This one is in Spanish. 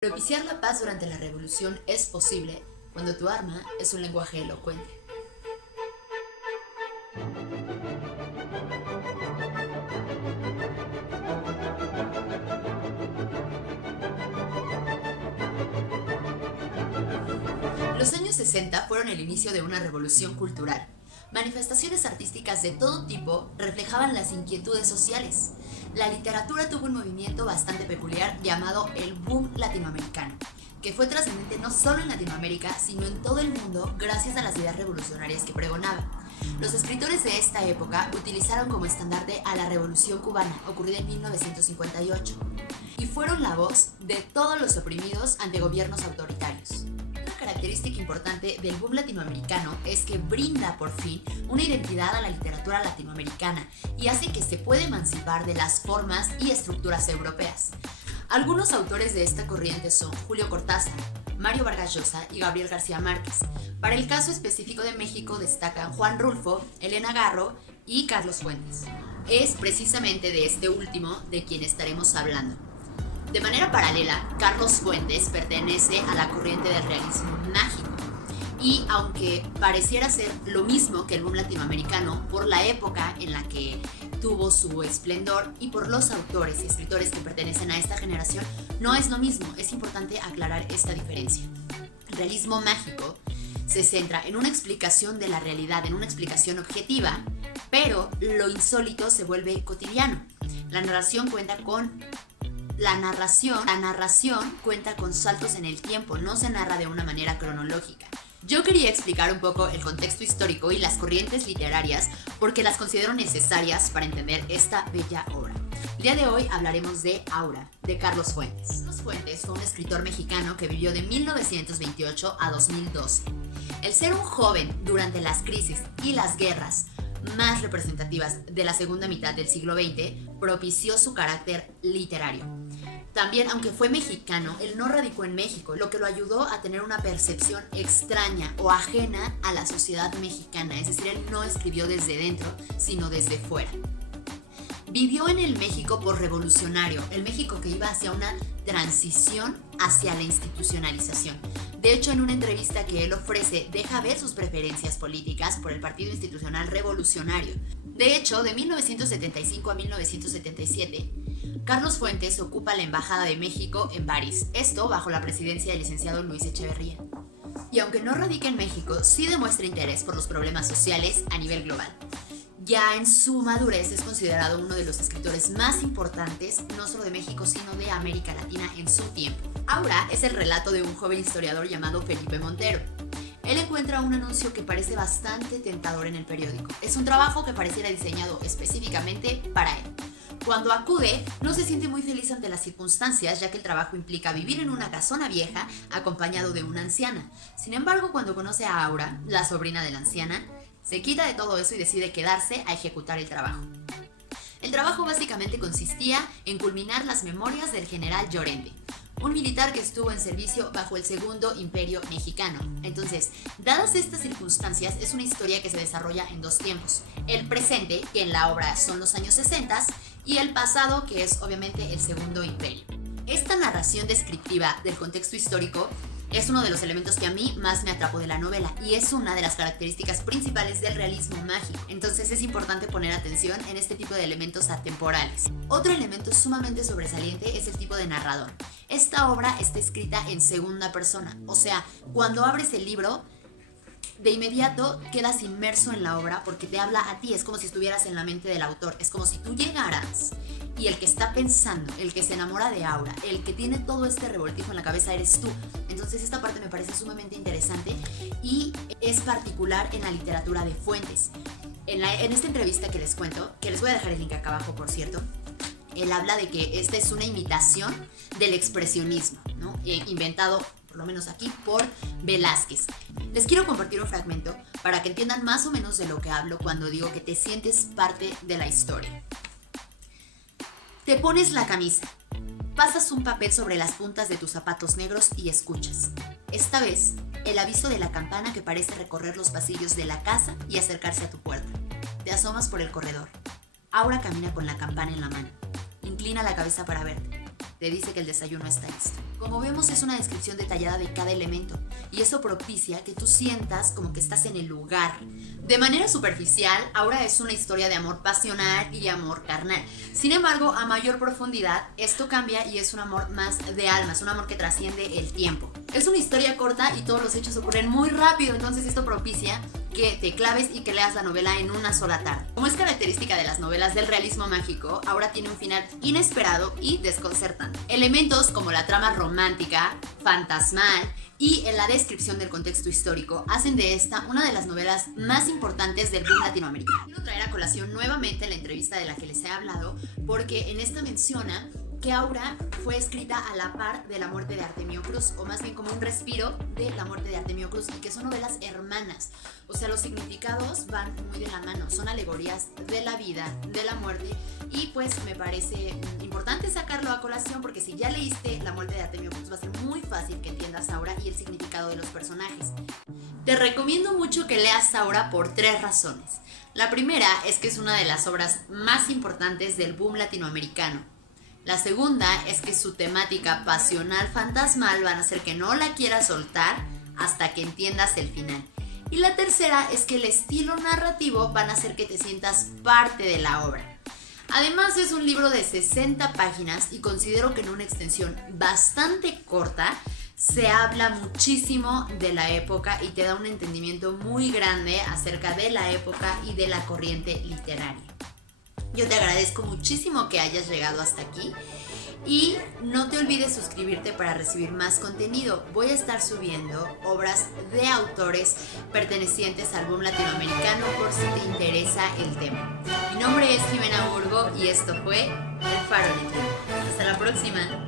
Propiciar la paz durante la revolución es posible cuando tu arma es un lenguaje elocuente. Los años 60 fueron el inicio de una revolución cultural. Manifestaciones artísticas de todo tipo reflejaban las inquietudes sociales. La literatura tuvo un movimiento bastante peculiar llamado el boom latinoamericano, que fue trascendente no solo en Latinoamérica, sino en todo el mundo gracias a las ideas revolucionarias que pregonaba. Los escritores de esta época utilizaron como estandarte a la Revolución Cubana, ocurrida en 1958, y fueron la voz de todos los oprimidos ante gobiernos autoritarios. Una característica importante del boom latinoamericano es que brinda por fin una identidad a la literatura latinoamericana y hace que se pueda emancipar de las formas y estructuras europeas. Algunos autores de esta corriente son Julio Cortázar, Mario Vargas Llosa y Gabriel García Márquez. Para el caso específico de México destacan Juan Rulfo, Elena Garro y Carlos Fuentes. Es precisamente de este último de quien estaremos hablando. De manera paralela, Carlos Fuentes pertenece a la corriente del realismo mágico. Y aunque pareciera ser lo mismo que el boom latinoamericano por la época en la que tuvo su esplendor y por los autores y escritores que pertenecen a esta generación, no es lo mismo. Es importante aclarar esta diferencia. El realismo mágico se centra en una explicación de la realidad, en una explicación objetiva, pero lo insólito se vuelve cotidiano. La narración cuenta con saltos en el tiempo, no se narra de una manera cronológica. Yo quería explicar un poco el contexto histórico y las corrientes literarias porque las considero necesarias para entender esta bella obra. El día de hoy hablaremos de Aura, de Carlos Fuentes. Carlos Fuentes fue un escritor mexicano que vivió de 1928 a 2012. El ser un joven durante las crisis y las guerras más representativas de la segunda mitad del siglo XX propició su carácter literario. También, aunque fue mexicano, él no radicó en México, lo que lo ayudó a tener una percepción extraña o ajena a la sociedad mexicana, es decir, él no escribió desde dentro, sino desde fuera. Vivió en el México posrevolucionario, el México que iba hacia una transición hacia la institucionalización. De hecho, en una entrevista que él ofrece, deja ver sus preferencias políticas por el Partido Institucional Revolucionario. De hecho, de 1975 a 1977, Carlos Fuentes ocupa la Embajada de México en París, esto bajo la presidencia del licenciado Luis Echeverría. Y aunque no radica en México, sí demuestra interés por los problemas sociales a nivel global. Ya en su madurez es considerado uno de los escritores más importantes, no solo de México, sino de América Latina en su tiempo. Aura es el relato de un joven historiador llamado Felipe Montero. Él encuentra un anuncio que parece bastante tentador en el periódico. Es un trabajo que pareciera diseñado específicamente para él. Cuando acude, no se siente muy feliz ante las circunstancias, ya que el trabajo implica vivir en una casona vieja acompañado de una anciana. Sin embargo, cuando conoce a Aura, la sobrina de la anciana, se quita de todo eso y decide quedarse a ejecutar el trabajo. El trabajo básicamente consistía en culminar las memorias del general Llorente, un militar que estuvo en servicio bajo el Segundo Imperio Mexicano. Entonces, dadas estas circunstancias, es una historia que se desarrolla en dos tiempos. El presente, que en la obra son los años 60, y el pasado, que es obviamente el Segundo Imperio. Esta narración descriptiva del contexto histórico es uno de los elementos que a mí más me atrapó de la novela y es una de las características principales del realismo mágico. Entonces es importante poner atención en este tipo de elementos atemporales. Otro elemento sumamente sobresaliente es el tipo de narrador. Esta obra está escrita en segunda persona, o sea, cuando abres el libro, de inmediato quedas inmerso en la obra porque te habla a ti, es como si estuvieras en la mente del autor, es como si tú llegaras y el que está pensando, el que se enamora de Aura, el que tiene todo este revoltijo en la cabeza eres tú. Entonces esta parte me parece sumamente interesante y es particular en la literatura de Fuentes. En esta entrevista que les cuento, que les voy a dejar el link acá abajo por cierto, él habla de que esta es una imitación del expresionismo, ¿no? Inventado por lo menos aquí, por Velázquez. Les quiero compartir un fragmento para que entiendan más o menos de lo que hablo cuando digo que te sientes parte de la historia. Te pones la camisa, pasas un papel sobre las puntas de tus zapatos negros y escuchas. Esta vez, el aviso de la campana que parece recorrer los pasillos de la casa y acercarse a tu puerta. Te asomas por el corredor. Aura camina con la campana en la mano. Inclina la cabeza para verte. te dice que el desayuno está listo. Como vemos, es una descripción detallada de cada elemento y eso propicia que tú sientas como que estás en el lugar. De manera superficial, Aura es una historia de amor pasional y amor carnal. Sin embargo, a mayor profundidad, esto cambia y es un amor más de almas, un amor que trasciende el tiempo. Es una historia corta y todos los hechos ocurren muy rápido, entonces esto propicia que te claves y que leas la novela en una sola tarde. Como es característica de las novelas del realismo mágico, Aura tiene un final inesperado y desconcertante. Elementos como la trama romántica, fantasmal y en la descripción del contexto histórico hacen de esta una de las novelas más importantes del boom latinoamericano. Quiero traer a colación nuevamente la entrevista de la que les he hablado porque en esta menciona que Aura fue escrita a la par de la muerte de Artemio Cruz, o más bien como un respiro de la muerte de Artemio Cruz, y que son novelas hermanas. O sea, los significados van muy de la mano, son alegorías de la vida, de la muerte, y pues me parece importante sacarlo a colación porque si ya leíste La muerte de Artemio Cruz va a ser muy fácil que entiendas Aura y el significado de los personajes. Te recomiendo mucho que leas Aura por 3 razones. La primera es que es una de las obras más importantes del boom latinoamericano. La segunda es que su temática pasional fantasmal van a hacer que no la quieras soltar hasta que entiendas el final. Y la tercera es que el estilo narrativo van a hacer que te sientas parte de la obra. Además es un libro de 60 páginas y considero que en una extensión bastante corta se habla muchísimo de la época y te da un entendimiento muy grande acerca de la época y de la corriente literaria. Yo te agradezco muchísimo que hayas llegado hasta aquí y no te olvides suscribirte para recibir más contenido. Voy a estar subiendo obras de autores pertenecientes al boom latinoamericano por si te interesa el tema. Mi nombre es Jimena Burgo y esto fue El Faro del Tiempo. Hasta la próxima.